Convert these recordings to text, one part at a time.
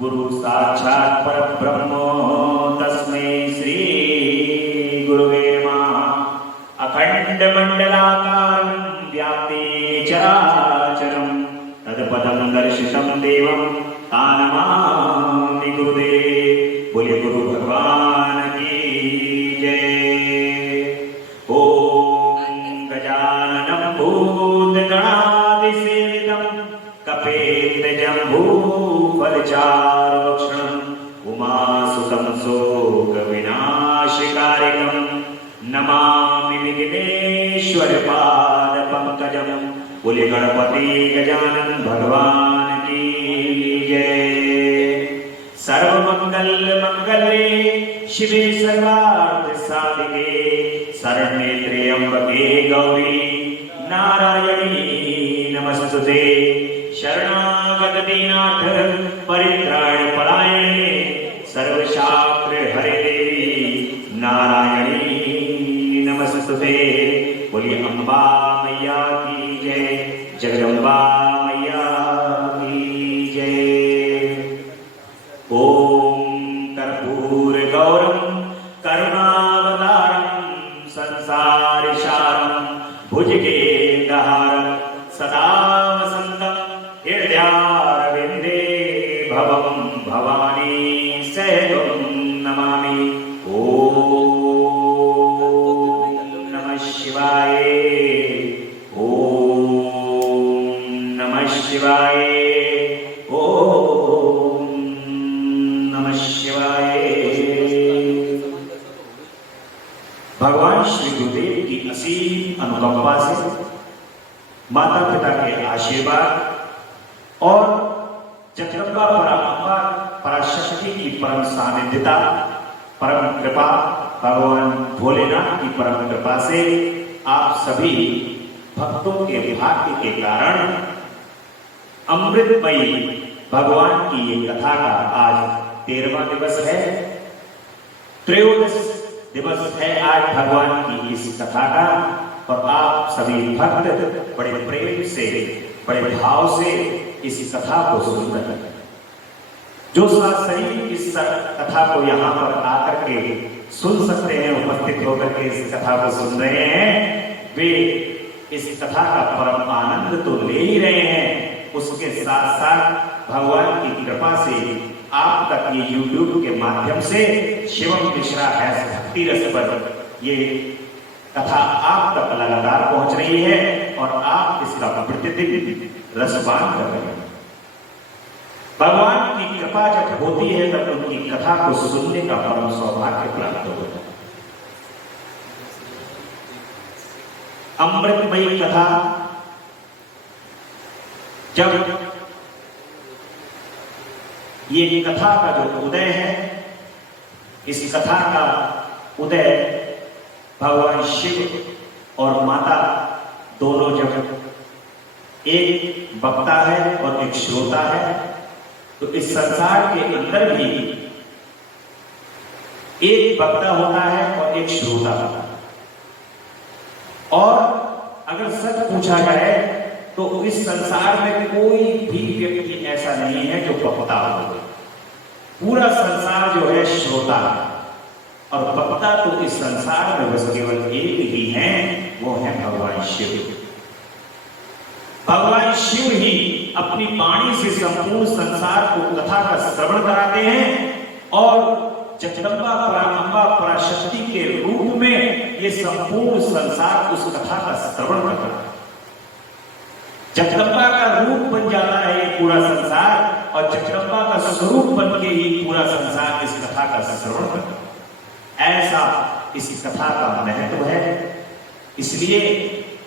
गुरु साक्षात् परब्रह्म तस्मै श्री गुरुवे नमः। अखंड मंडलाकारं व्याप्ते चराचरं तत्पदं दर्शितं देवं तानमामि गुरुदेव। बोले गुरु भगवान की जय। ओम गजाननं भूतगणादिसेवितं कपित्थजम्बूफलचारुभक्षणं उमासुतं शोकविनाशकारिणं नमामि विघ्नेश्वरपादपङ्कजं। बोले गणपति गजानन भगवान की जय। सर्वमंगल मंगले शिवे सर्वार्थ साधिके शरण्ये त्र्यंबके गौरी नारायणी नमस्तुते। शरणागत दीनाथ परित्राण परायणे सर्वशास्त्र हरे देवी नारायणी नमस्तुते। बोलिए अम्बा मैया की जय, जगदम्बा मैया की जय। ओम कर्पूर गौरम करुणावतारम संसारसारं भुजगेन्द्रहारं सदा वसन्तं हृदयारविन्दे भवं भवानी सहितं नमामि। ओम नमः शिवाय, ओम नमः शिवाय, ओम नमः शिवाय। भगवान श्री गुरुदेव की असीम अनुकंपा से, माता पिता के आशीर्वाद और जगदम्बा पराम्बा पराशक्ति की परम सानिध्यता, परम कृपा, भगवान भोलेनाथ की परम कृपा से आप सभी भक्तों के भाग्य के कारण अमृतमयी भगवान की ये कथा का आज 13वां दिवस है, त्रयोदश दिवस है आज भगवान की इस कथा का। और आप सभी भक्त बड़े प्रेम से, बड़े भाव से इस कथा को सुन रहे हैं। जो शरीर इस कथा को यहाँ पर आकर के सुन सकते हैं, उपस्थित होकर के इस कथा को सुन रहे हैं, वे इस कथा का परम आनंद तो ले ही रहे हैं, उसके साथ साथ भगवान की कृपा से आप तक ये YouTube के माध्यम से शिवम मिश्रा हैस भक्ति रस पर ये कथा आप तक लगातार पहुंच रही है और आप इसका प्रतिदिन रसपान कर रहे हैं। भगवान की कृपा जब होती है तब उनकी कथा को सुनने का परम सौभाग्य प्राप्त होता है। अमृतमयी कथा जब ये कथा का जो उदय है, इस कथा का उदय भगवान शिव और माता दोनों जब, एक वक्ता है और एक श्रोता है, तो इस संसार के अंदर भी एक वक्ता होता है और एक श्रोता होता है। और अगर सच पूछा जाए तो इस संसार में कोई भी व्यक्ति ऐसा नहीं है जो वक्ता हो। पूरा संसार जो है श्रोता है और वक्ता तो इस संसार में बस केवल एक ही है, वो है भगवान शिव। भगवान शिव ही अपनी वाणी से संपूर्ण संसार को कथा का श्रवण कराते हैं और जगदम्बा पराम्बा पराशक्ति के रूप में ये संपूर्ण संसार उस कथा का श्रवण करता है। जगदम्बा का रूप बन जाता है ये पूरा संसार और जगदम्बा का स्वरूप बन के ही पूरा संसार इस कथा का श्रवण करता है। ऐसा इस कथा का महत्व है। इसलिए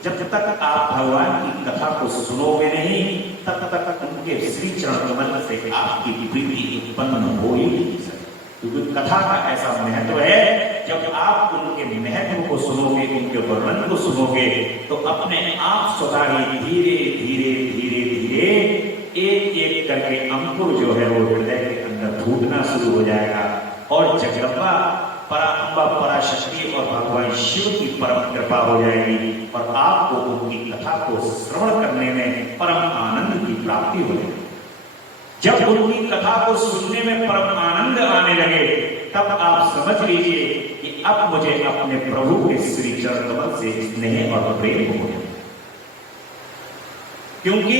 जब तक आप भगवान की कथा को सुनोगे नहीं, तब तक उनके श्री चरण कमल से आपकी प्रीति उत्पन्न हो ही नहीं सकती। क्योंकि कथा का ऐसा महत्व है, जब आप उनके महत्व को सुनोगे, उनके वर्णन को सुनोगे, तो अपने आप स्वतः ही धीरे धीरे धीरे धीरे एक एक करके अंकुर जो है वो हृदय के अंदर फूटना शुरू हो जाएगा और जगदम्बा पराम्बा पराशक्ति और भगवान शिव की परम कृपा हो जाएगी और आपको उनकी कथा को श्रवण करने में परम आनंद की प्राप्ति हो जाएगी। जब उनकी कथा को सुनने में परम आनंद आने लगे, तब आप समझ लीजिए कि अब मुझे अपने प्रभु के श्री चरण कमल से स्नेह और प्रेम हो गया। क्योंकि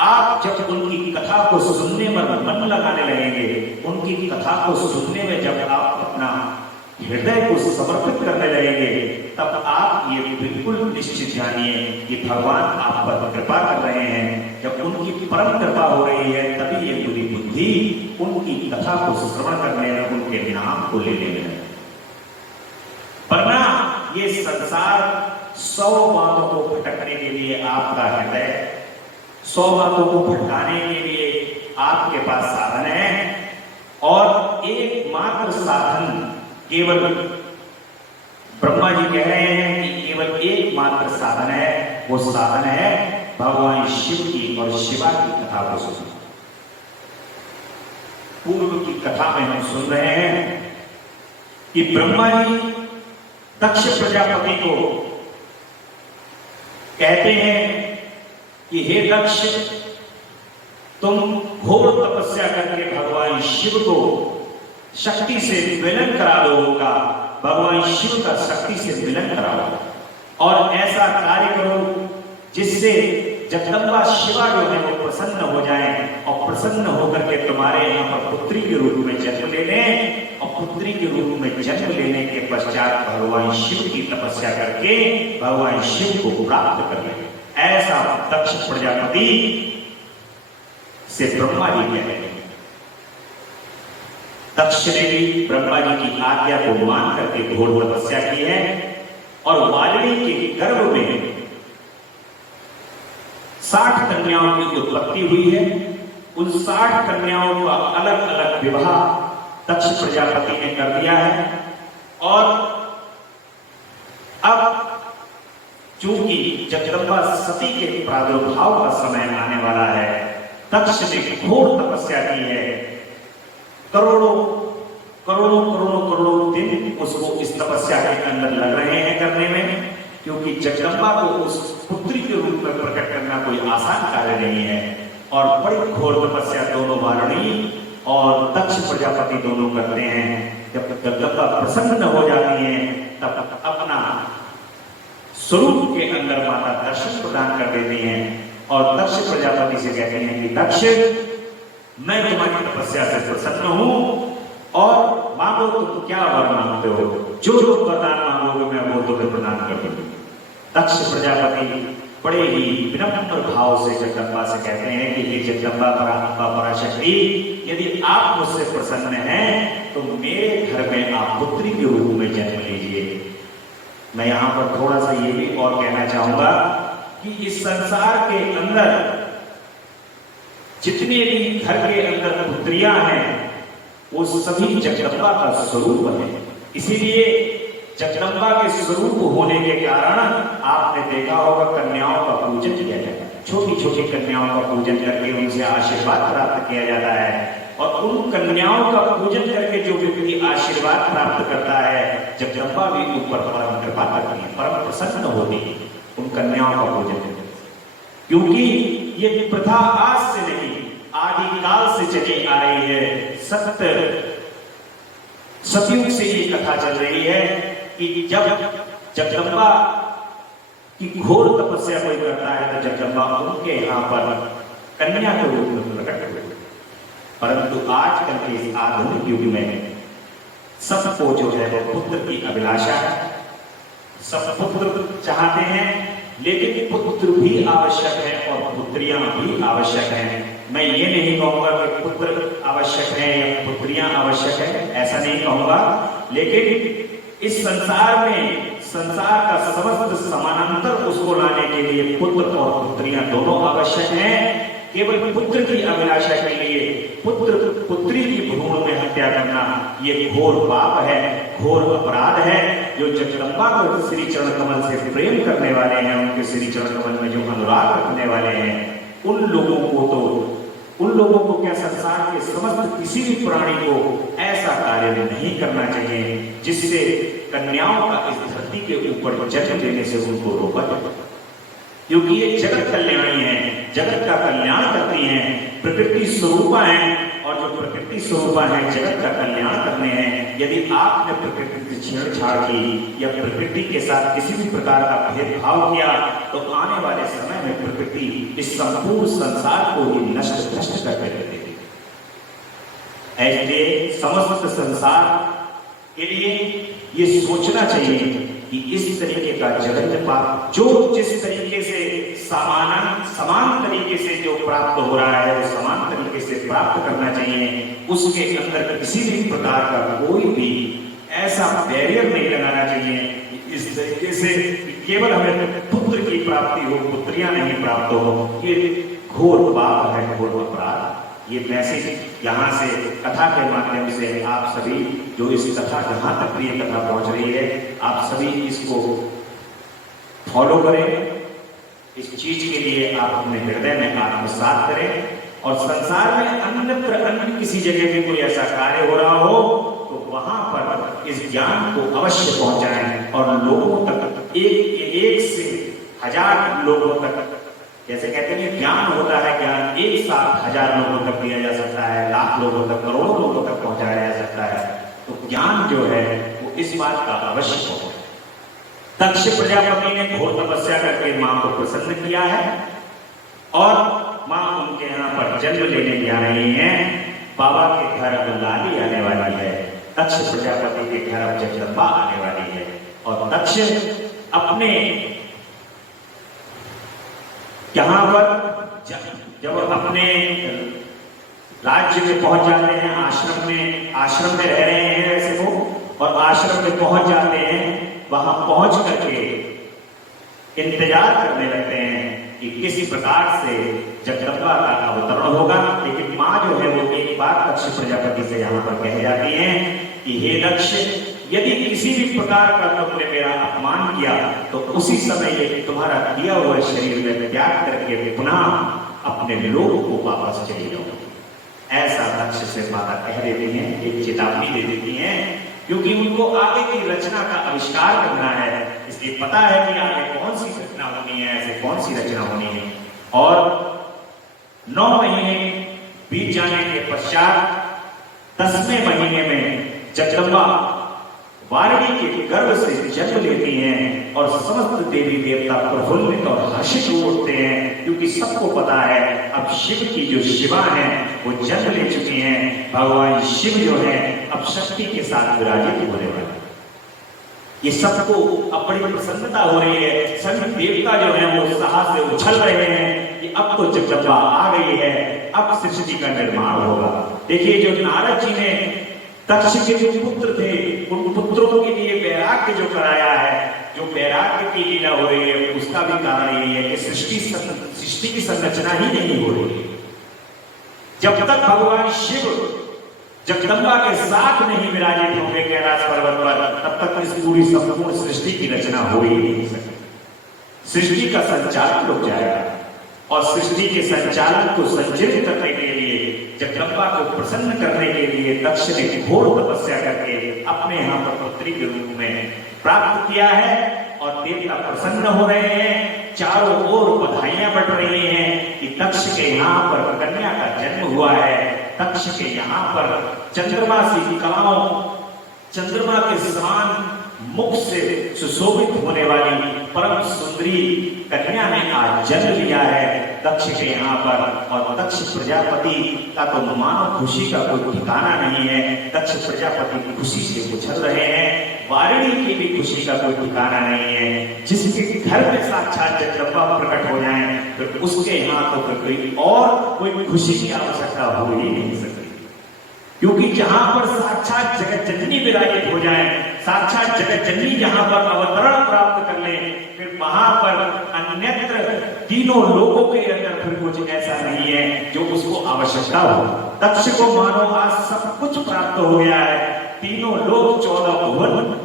आप जब उनकी कथा को सुनने में मन लगाने लगेंगे, उनकी कथा को सुनने में जब आप अपना हृदय को समर्पित करने लगेंगे, तब आप ये बिल्कुल निश्चित जानिए कि भगवान आप पर कृपा कर रहे हैं। जब उनकी परम कृपा हो रही है, तभी ये बुरी बुद्धि उनकी कथा को श्रवण करने में, उनके नाम को लेने में। वरना ये संसार 100 बातों को भटकने के लिए आपका हृदय, 100 बातों को भटकाने के लिए आपके पास साधन है, और एकमात्र साधन केवल ब्रह्मा जी कह रहे हैं कि केवल एकमात्र साधन है, वो साधन है भगवान शिव की और शिवा की कथा को सुनना। पूर्व की कथा में हम सुन रहे हैं कि ब्रह्मा जी दक्ष प्रजापति को कहते हैं कि हे दक्ष, तुम घोर तपस्या करके भगवान शिव को शक्ति से मिलन करा दो, उनका भगवान शिव का शक्ति से मिलन कराओ और ऐसा कार्य करो जिससे जगदम्बा शिवा जो है वो प्रसन्न हो जाए और प्रसन्न होकर के तुम्हारे यहाँ पर पुत्री के रूप में जन्म ले लें, और पुत्री के रूप में जन्म लेने के पश्चात भगवान शिव की तपस्या करके भगवान शिव को प्राप्त कर ले। ऐसा दक्ष प्रजापति से ब्रह्मा जी कह रहे हैं। दक्ष ने भी ब्रह्मा जी की आज्ञा को मान करके घोर तपस्या की है, और वाल्मीकि के गर्भ में 60 कन्याओं की उत्पत्ति हुई है। उन 60 कन्याओं का अलग अलग विवाह दक्ष प्रजापति ने कर दिया है, और अब चूंकि जगदम्बा सती के प्रादुर्भाव का समय आने वाला है, दक्ष ने घोर तपस्या की है। करोड़ों करोड़ों करोड़ों करोड़ों दिन उसको इस तपस्या के अंदर लग रहे हैं करने में, क्योंकि जगदम्बा को उस पुत्री के रूप में प्रकट करना कोई आसान कार्य नहीं है। और बड़ी घोर तपस्या दोनों वारुणी और दक्ष प्रजापति दोनों करते हैं। जब जगदम्बा प्रसन्न हो जाती है, तब अपना स्वरूप के अंदर माता दर्शन प्रदान कर देती हैं, और दक्ष प्रजापति से कहती हैं कि दक्ष, मैं तुम्हारी तपस्या से प्रसन्न हूं, और मांगो तुम क्या वर मांगते हो, जो वरदान मांगोगे मैं वो तुम्हें प्रदान कर दूंगा। दक्ष प्रजापति बड़े ही विनम्र भाव से जगदम्बा से कहते हैं कि हे जगदम्बा पराशक्ति, यदि आप मुझसे प्रसन्न हैं तो मेरे घर में आप पुत्री के रूप में जन्म लीजिए। मैं यहां पर थोड़ा सा ये भी और कहना चाहूंगा कि इस संसार के अंदर जितने भी घर के अंदर पुत्रियां हैं, वो सभी जगदम्बा का स्वरूप है। इसीलिए जगदम्बा के स्वरूप होने के कारण आपने देखा होगा कन्याओं का पूजन किया जाता है। छोटी छोटी कन्याओं का पूजन करके उनसे आशीर्वाद प्राप्त किया जाता है, और उन कन्याओं का पूजन करके जो व्यक्ति आशीर्वाद प्राप्त करता है, जगदम्बा भी ऊपर परम कृपा करती है, परम प्रसन्न होती है उन कन्याओं का पूजन करके। क्योंकि ये प्रथा आज से नहीं, आदिकाल से चली आ रही है। सतयुग से ये कथा चल रही है कि जब जगदम्बा की घोर तपस्या कोई करता है तो जगदम्बा उनके यहाँ पर कन्या के रूप में प्रकट हुए। परंतु आजकल के इस आधुनिक युग में सबको जो है वो पुत्र की अभिलाषा है, सब पुत्र चाहते हैं, लेकिन पुत्र भी आवश्यक है और पुत्रियां भी आवश्यक हैं। मैं ये नहीं कहूंगा कि पुत्र आवश्यक है या पुत्रियां आवश्यक है, ऐसा नहीं कहूंगा, लेकिन इस संसार में संसार का समस्त समानांतर उसको लाने के लिए पुत्र और पुत्रियां दोनों आवश्यक हैं। केवल पुत्र की अभिलाषा के लिए पुत्री की भ्रूण में हत्या करना ये घोर पाप है, घोर अपराध है। जो जगदम्बा को श्री चरण कमल से प्रेम करने वाले हैं, उनके श्री चरण कमल में जो अनुराग रखने वाले हैं, उन लोगों को क्या संसार के समस्त किसी भी प्राणी को ऐसा कार्य नहीं करना चाहिए जिससे कन्याओं का इस धरती के ऊपर जन्म देने से उनको रोका जाए। क्योंकि ये जगत कल्याणी है, जगत का कल्याण करती हैं, प्रकृति स्वरूपा हैं, और जो प्रकृति स्वरूपा हैं जगत का कल्याण करने हैं। यदि आपने प्रकृति से छेड़छाड़ की या प्रकृति के साथ किसी भी प्रकार का भेदभाव किया तो आने वाले समय में प्रकृति इस संपूर्ण संसार को ही नष्ट भ्रष्ट करके रख देगी। इसलिए समस्त संसार के लिए ये सोचना चाहिए कि इस तरीके का जघन्य पाप जो जिस तरीके से समान तरीके से जो प्राप्त हो रहा है वो समान तरीके से प्राप्त करना चाहिए। उसके अंदर किसी भी प्रकार का कोई भी ऐसा बैरियर नहीं लगाना चाहिए इस तरीके से केवल हमें पुत्र की प्राप्ति हो, पुत्रियां नहीं प्राप्त हो। ये घोर पाप है, घोर अपराध। ये मैसेज यहाँ से कथा के माध्यम से आप सभी जो इस कथा जहां तक भी ये कथा पहुंच रही है, आप सभी इसको फॉलो करें। इस चीज के लिए आप अपने हृदय में आत्मसात करें और संसार में अन्य किसी जगह भी कोई ऐसा कार्य हो रहा हो तो वहां पर इस ज्ञान को अवश्य पहुंचाएं और लोगों तक एक से 1000 लोगों तक, जैसे कहते हैं ज्ञान होता है, ज्ञान एक साथ 1000 लोगों तक दिया जा सकता है, लाख लोगों तक, करोड़ों लोगों तक पहुंचाया जा सकता है। तो ज्ञान जो है वो इस बात का अवश्य हो। दक्ष प्रजापति ने घोर तपस्या करके मां को प्रसन्न किया है और मां उनके यहाँ पर जन्म लेने जा रही हैं। बाबा के घर अब लाली आने वाली है, दक्ष प्रजापति के घर अब जगदम्बा आने वाली है। और दक्ष अपने यहाँ पर जब अपने राज्य में पहुंच जाते हैं, आश्रम में रह रहे हैं वैसे वो, और आश्रम में पहुंच जाते हैं, वहां पहुंच करके इंतजार करने लगते हैं कि किसी प्रकार से जगदम्बा का अवतरण होगा। लेकिन मां जो है वो एक बार दक्ष प्रजापति से यहाँ पर कह जाती हैं कि हे दक्ष, यदि किसी भी प्रकार का तुमने मेरा अपमान किया तो उसी समय ये तुम्हारा किया हुआ शरीर में त्याग करके पुनः अपने लोक को वापस चली जाओ। ऐसा दक्ष से माता कह देती हैं, एक चेतावनी दे देती हैं, क्योंकि उनको आगे की रचना का आविष्कार करना है। इसलिए पता है कि आगे कौन सी रचना होनी है, ऐसे कौन सी रचना होनी है। और 9 महीने बीत जाने के पश्चात 10वें महीने में जगदम्बा वारिणी के गर्भ से जन्म लेती हैं और समस्त देवी देवता प्रफुल्लित और हर्षित उठते हैं, क्योंकि सबको पता है अब शिव की जो शिवा है वो जन्म ले चुकी हैं। भगवान शिव जो है अब शक्ति के साथ विराजित होने वाले। ये सबको अब बड़ी प्रसन्नता हो रही है। सभी देवता जो है वो साहस से उछल रहे हैं कि अब तो जगदम्बा आ गई है, अब सृष्टि का निर्माण होगा। देखिए, जो नारद जी ने दक्ष के जो पुत्र थे उन पुत्रों के लिए वैराग्य जो कराया है, जो वैराग्य की लीला हो रही है, उसका भी कारण यही है कि सृष्टि की संरचना ही नहीं हो रही है। जब तक भगवान शिव जगदम्बा के साथ नहीं विराजित होंगे कैलाश पर्वत पर, तब तक इस पूरी संपूर्ण सृष्टि की रचना हो ही नहीं सकती। सृष्टि का संचालन रुक जाएगा और सृष्टि के संचालन को संचालित करने के लिए, जगदम्बा को प्रसन्न करने के लिए दक्ष ने घोर तपस्या करके अपने यहाँ पर पुत्री के रूप में प्राप्त किया है। और देवता प्रसन्न हो रहे हैं, चारों ओर बधाइयां बढ़ रही हैं कि दक्ष के यहाँ पर कन्या का जन्म हुआ है। दक्ष के यहाँ पर चंद्रमा सी कलाओं, चंद्रमा के समान मुख से सुशोभित होने वाली परम सुंदरी कन्या ने आज जन्म लिया है दक्ष के यहाँ पर। और दक्ष प्रजापति का तो मानो खुशी का कोई ठिकाना नहीं है। दक्ष प्रजापति खुशी से उछल रहे हैं, वारिणी की भी खुशी का कोई ठिकाना नहीं है। जिसके घर में साक्षात जगदम्बा प्रकट हो जाए तो उसके यहाँ तो कोई और कोई खुशी की आवश्यकता हो ही नहीं सकती, क्योंकि जहां पर साक्षात जगत जननी विराजित हो जाए, साक्षात जगत जननी जहां पर अवतरण प्राप्त कर ले, फिर वहां पर अन्यत्र तीनों लोगों के अंदर फिर कुछ ऐसा नहीं है जो उसको आवश्यकता हो। दक्ष को मानो आज सब कुछ प्राप्त हो गया है, तीनों लोग 14 भुवन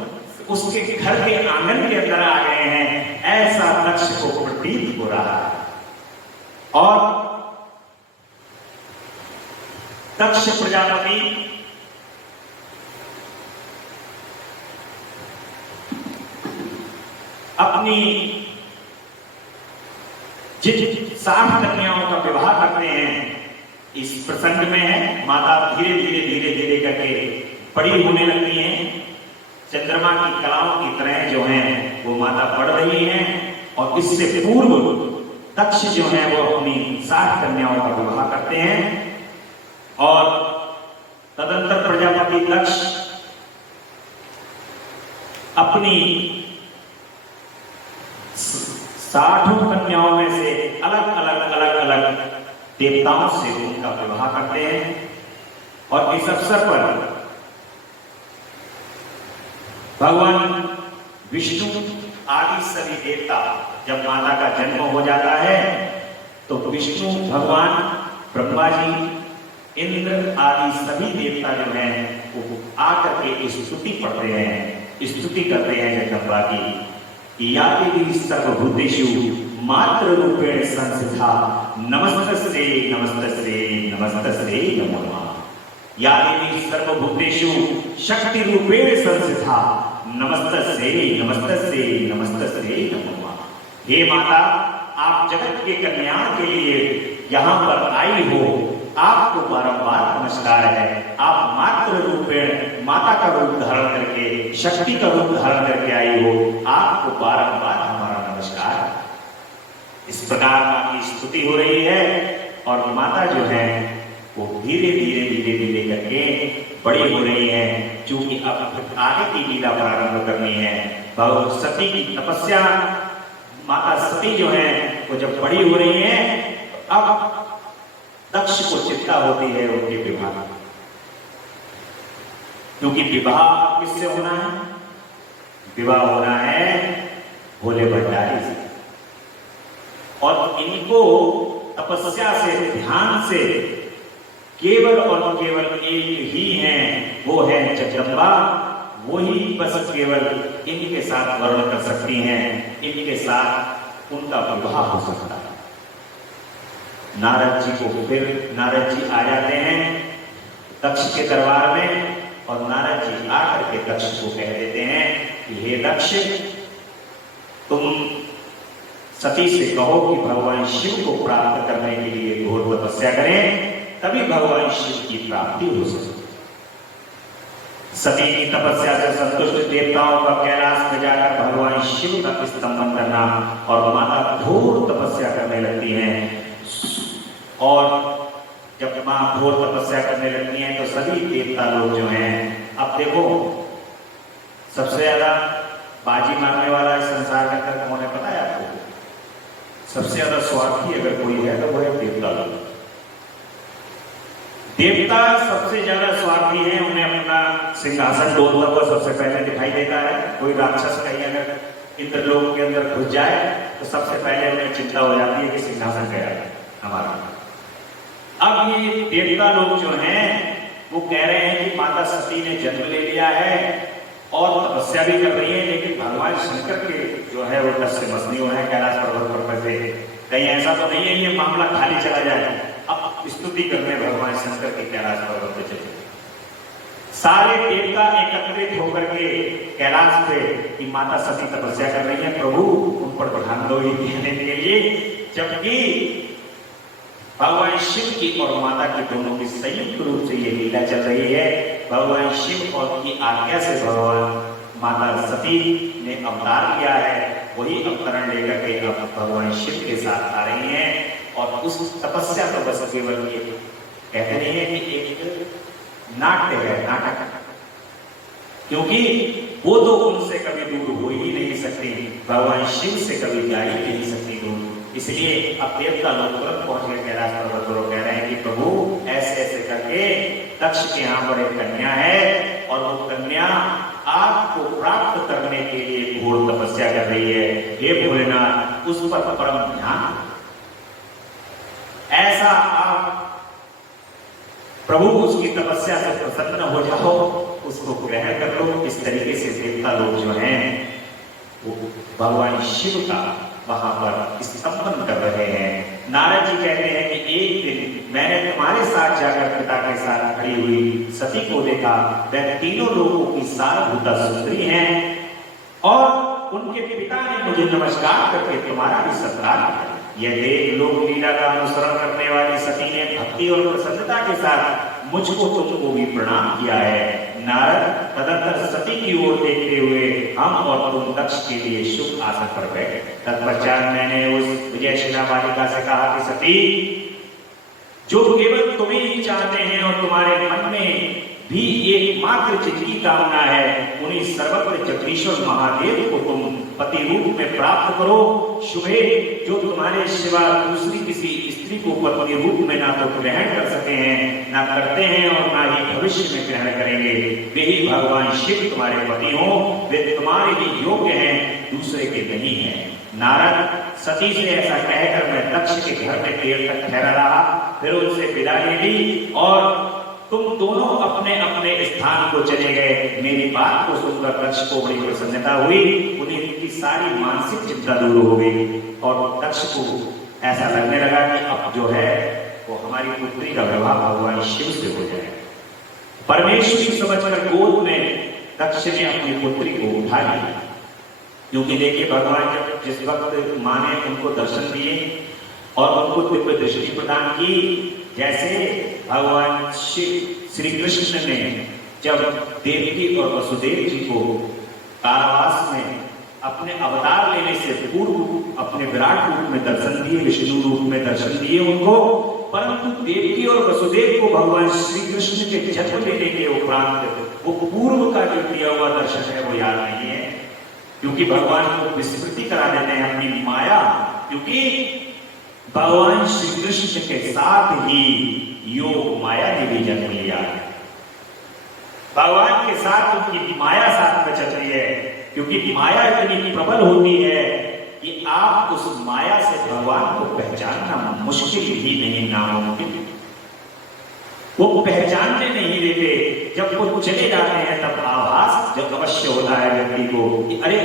उसके घर के आंगन के अंदर आ गए हैं, ऐसा दक्ष को प्रतीत हो रहा है। और दक्ष प्रजापति अपनी जिन 60 कन्याओं का विवाह करते हैं, इस प्रसंग में है, माता धीरे धीरे धीरे धीरे करके बड़ी होने लगती हैं। चंद्रमा की कलाओं की तरह जो है वो माता बढ़ रही हैं। और इससे पूर्व दक्ष जो है वो अपनी 60 कन्याओं का विवाह करते हैं। और तदंतर प्रजापति दक्ष अपनी 60 कन्याओं में से अलग अलग देवताओं से उनका विवाह करते हैं। और इस अवसर पर भगवान विष्णु आदि सभी देवता, जब माता का जन्म हो जाता है तो विष्णु भगवान, ब्रह्मा जी, इंद्र आदि सभी देवता जो हैं वो आकर के स्तुति पढ़ते हैं, स्तुति करते हैं जगदम्बा की। या देवी सर्वभूतेषु मातृ रूपेण संस्थिता नमस्तस्यै नमस्तस्यै नमस्तस्यै नमो नमः। या देवी सर्वभूतेषु शक्ति रूपेण संस्थिता नमस्तस्यै नमस्तस्यै नमस्तस्यै नमो नमः। हे माता, आप जगत के कल्याण के लिए यहाँ पर आई हो, आपको बारंबार नमस्कार है। आप मातृ रूपेण माता का रूप धारण करके, शक्ति का रूप धारण करके आई हो, आपको बारंबार हमारा नमस्कार। इस प्रकार मां की स्तुति हो रही है। और माता जो है वो धीरे धीरे धीरे धीरे करके बड़ी हो रही है, क्योंकि अब आगे की लीला प्रारंभ करनी है। सती की तपस्या, माता सती जो है वो जब बड़ी हो रही है, अब दक्ष को चिंता होती है उनके विवाह, क्योंकि विवाह किससे होना है? विवाह होना है भोले भंडारी से। और इनको तपस्या से, ध्यान से केवल और केवल एक ही है, वो है जगदम्बा। वही बस केवल इनके साथ वर्ण कर सकती हैं, इनके साथ उनका विवाह हो सकता है। नारद जी को फिर नारद जी आ जाते हैं दक्ष के दरबार में, और नारद जी आकर के दक्ष को कह देते हैं कि हे दक्ष, तुम सती से कहो कि भगवान शिव को प्राप्त करने के लिए घोर तपस्या करें, तभी भगवान शिव की प्राप्ति हो सकती। सती की तपस्या से संतुष्ट देवताओं का कैलाश में जाकर भगवान शिव का स्तंभन करना, और माता घोर तपस्या करने लगती हैं। और जब मां घोर तपस्या करने लगती हैं तो सभी देवता लोग जो हैं, अब देखो सबसे ज्यादा बाजी मारने वाला इस संसार के अंदर कौन है पता है आपको? सबसे ज्यादा स्वार्थी अगर कोई है तो वो है देवता लोग। देवता सबसे ज्यादा स्वार्थी है, उन्हें अपना सिंहासन डोलता हुआ सबसे पहले दिखाई देता है। कोई राक्षस कहीं अगर इंद्रलोक के अंदर घुस जाए तो सबसे पहले उन्हें चिंता हो जाती है कि सिंहासन गया है हमारा। अब ये देवता लोग जो हैं वो कह रहे हैं कि माता सती ने जन्म ले लिया है और तपस्या भी कर रही है, लेकिन भगवान शंकर के जो है वो दस से मसनी हुए हैं कैलाश पर्वत पर से। कहीं ऐसा तो नहीं है ये मामला खाली चला जाए। अब स्तुति करने भगवान शंकर के कैलाश पर्वत पे चले, सारे देवता एकत्रित होकर के कैलाश पे कि माता सती तपस्या कर रही है, प्रभु उन पर ध्यान दो देने के लिए। जबकि भगवान शिव की और माता की दोनों की संयुक्त रूप से ये लीला चल रही है। भगवान शिव और की आज्ञा से भगवान माता सती ने अवतार लिया है, वही अवतरण लेकर के अब भगवान शिव के साथ आ रही हैं। और उस तपस्या को बस केवल ये कहते नहीं है कि एक नाट्य है, नाटक, क्योंकि वो तो उनसे कभी दूर हो ही नहीं सकती, भगवान शिव से कभी जा ही नहीं सकती दूर। इसलिए अब देवता लोग तुरंत पहुंच गए कैलाश पर्वत पर, कह रहे हैं कि प्रभु ऐसे ऐसे करके दक्ष के यहाँ पर एक कन्या है और वो कन्या आपको प्राप्त करने के लिए घोर तपस्या कर रही है। हे भोलेनाथ, उस पर परम ध्यान, ऐसा आप प्रभु उसकी तपस्या से प्रसन्न हो जाओ, उसको ग्रहण कर लो। इस तरीके से देवता लोग जो हैं वो भगवान शिव का वहां पर स्तंभन कर रहे हैं। नारद जी कहते हैं कि एक दिन मैंने तुम्हारे साथ जाकर पिता के साथ खड़ी हुई सती को देखा। वह तीनों लोगों की सारभूता सुंदरी हैं और उनके पिता ने मुझे नमस्कार करके तुम्हारा भी सत्कार किया। यह देख लोक लीला का अनुसरण करने वाली सती ने भक्ति और प्रसन्नता के साथ मुझको तुमको भी प्रणाम किया है। नारद तदंतर सती की ओर देखते हुए हम और तुम दक्ष के लिए शुभ आसन पर बैठे। तत्पश्चात मैंने उस विजयशिला बालिका से कहा कि सती, जो केवल तुम्हें ही चाहते हैं और तुम्हारे मन में भी एकमात्र जिनकी कामना है, उन्हीं सर्वत्र जगदीश्वर महादेव को तुम पति रूप में प्राप्त करो। शुभे, जो तुम्हारे सिवा दूसरी किसी स्त्री को पत्नी रूप में ना तो ग्रहण कर सके हैं, ना करते हैं और ना ही भविष्य में ग्रहण करेंगे, वे ही भगवान शिव तुम्हारे पति हो। वे तुम्हारे लिए योग्य हैं, दूसरे के नहीं है। नारद, सती से ऐसा कहकर मैं दक्ष के घर में देर तक ठहरा रहा, फिर उनसे विदा ले ली और तुम दोनों अपने अपने स्थान को चले गए। मेरी बात को सुनकर दक्ष को बड़ी प्रसन्नता हुई, उन्हें उनकी सारी मानसिक चिंता दूर हो गई और दक्ष को ऐसा लगने लगा कि अब जो है वो हमारी पुत्री का विवाह भगवान शिव से हो जाए। परमेश्वरी समझकर गोद में दक्ष ने अपनी पुत्री को उठा लिया, क्योंकि देखिए भगवान जब जिस वक्त मां ने उनको दर्शन दिए और उनको दिव्य दृष्टि प्रदान की, जैसे भगवान श्री कृष्ण ने जब देवकी और वसुदेव जी को कारावास में अपने अवतार लेने से पूर्व अपने विराट रूप में दर्शन दिए, विष्णु रूप में दर्शन दिए उनको, परंतु देवकी और वसुदेव को भगवान श्री कृष्ण के जन्म लेने के उपरांत वो पूर्व का जो दिया हुआ दर्शन है वो याद नहीं है, क्योंकि भगवान को विस्मृति करा देते हैं अपनी माया, क्योंकि भगवान श्री कृष्ण के साथ ही योग माया ने भी जन्म लिया है। भगवान के साथ उनकी माया साथ में चल रही है, क्योंकि माया इतनी प्रबल होती है कि आप उस माया से भगवान को पहचानना मुश्किल ही नहीं, नामुमकिन। वो पहचानने नहीं देते, जब वो चले जाते हैं तब आभास जब अवश्य होता है व्यक्ति को कि अरे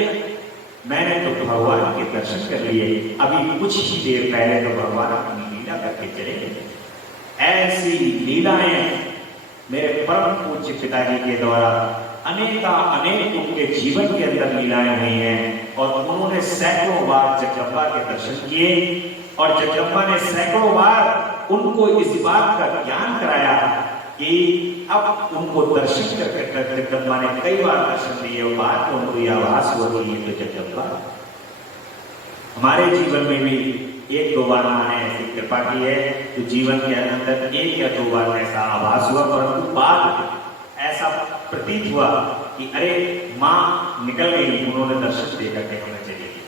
मैंने तो भगवान के दर्शन कर लिए, अभी कुछ ही देर पहले तो भगवान अपनी लीला करके चले गए। ऐसी लीलाएं मेरे परम पूज्य पिताजी के द्वारा अनेक उनके जीवन के अंदर लीलाएं हुई हैं और उन्होंने सैकड़ों बार जगदम्बा के दर्शन किए और जगदम्बा ने सैकड़ों बार उनको इस बात का ज्ञान कराया कि अब उनको दर्शन करके जगदम्बा ने कई बार दर्शन दिए और बाद में उनको यह आभास हुआ कि ये तो जगदम्बा। हमारे जीवन में भी एक दो बार मां ने ऐसी कृपा की है, तो जीवन के अंदर एक या दो बार ऐसा आभास हुआ, परंतु बाद ऐसा प्रतीत हुआ कि अरे मां निकल गई, उन्होंने दर्शन दे करके हमें चली गई,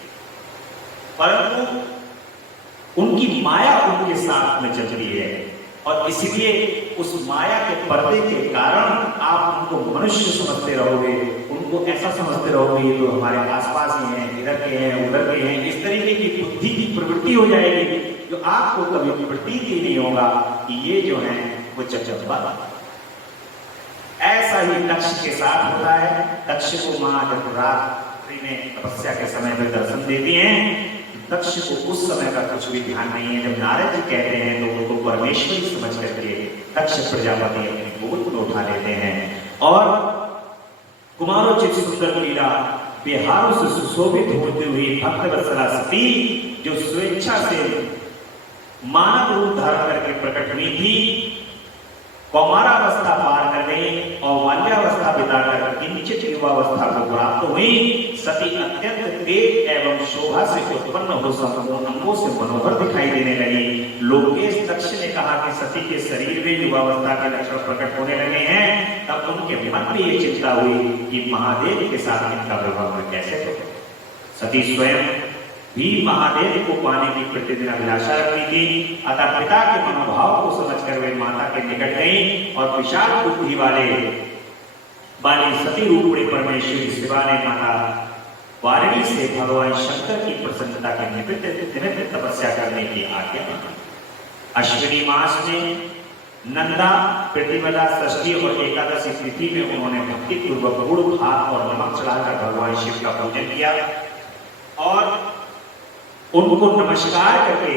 परंतु उनकी माया उनके साथ में चल रही है और इसलिए उस माया के पर्दे के कारण आप उनको मनुष्य समझते रहोगे, उनको ऐसा समझते रहोगे तो हमारे आसपास ही हैं, इधर के हैं, उधर के हैं, इस तरीके की बुद्धि की प्रवृत्ति हो जाएगी जो आपको कभी प्रतीत ही नहीं होगा कि ये जो है वो जगदम्बा। ऐसा ही दक्ष के साथ होता है। दक्ष को मां जब रात्रि में तपस्या के समय में दर्शन देती हैं, दक्ष को उस समय का कुछ भी ध्यान नहीं है। जब नारद जी कहते हैं तो उनको परमेश्वरी समझ करके दक्ष प्रजापति अपनी गोद में उठा लेते हैं और कुमारोचित सुंदर लीला बिहारों से सुशोभित होती हुई भक्तवत्सला सती जो स्वेच्छा से मानव रूप धारण करके प्रकट हुई थी, कौमारावस्था पार कर गई और बाल्यावस्था बिताकर किंचित युवावस्था को प्राप्त हुई। सती अत्यंत तेज एवं शोभा से उत्पन्न हो संपूर्ण अंगों से मनोहर दिखाई देने लगी। लोकेश दक्ष ने कहा कि सती के शरीर में युवावस्था के लक्षण प्रकट होने लगे हैं। तब उनके मन में ये चिंता हुई कि महादेव के साथ इनका विवाह कैसे हो। सती स्वयं भी महादेव को पाने की प्रतिदिन अभिलाषा रखती थी, अतः पिता के मनोभाव को समझकर वे माता के निकट गई और विशाल बुद्धि वाली सती रूपणी परमेश्वरी शिवा ने माता वारिणी से भगवान शंकर की प्रसन्नता के निमित्त तपस्या करने की आज्ञा मांगी। अश्विनी मास में नंदा, प्रतिपदा, षष्ठी और एकादशी तिथि में उन्होंने भक्ति पूर्वक गुड़, भात और नमक चढ़ाकर भगवान शिव का पूजन किया और उनको नमस्कार करके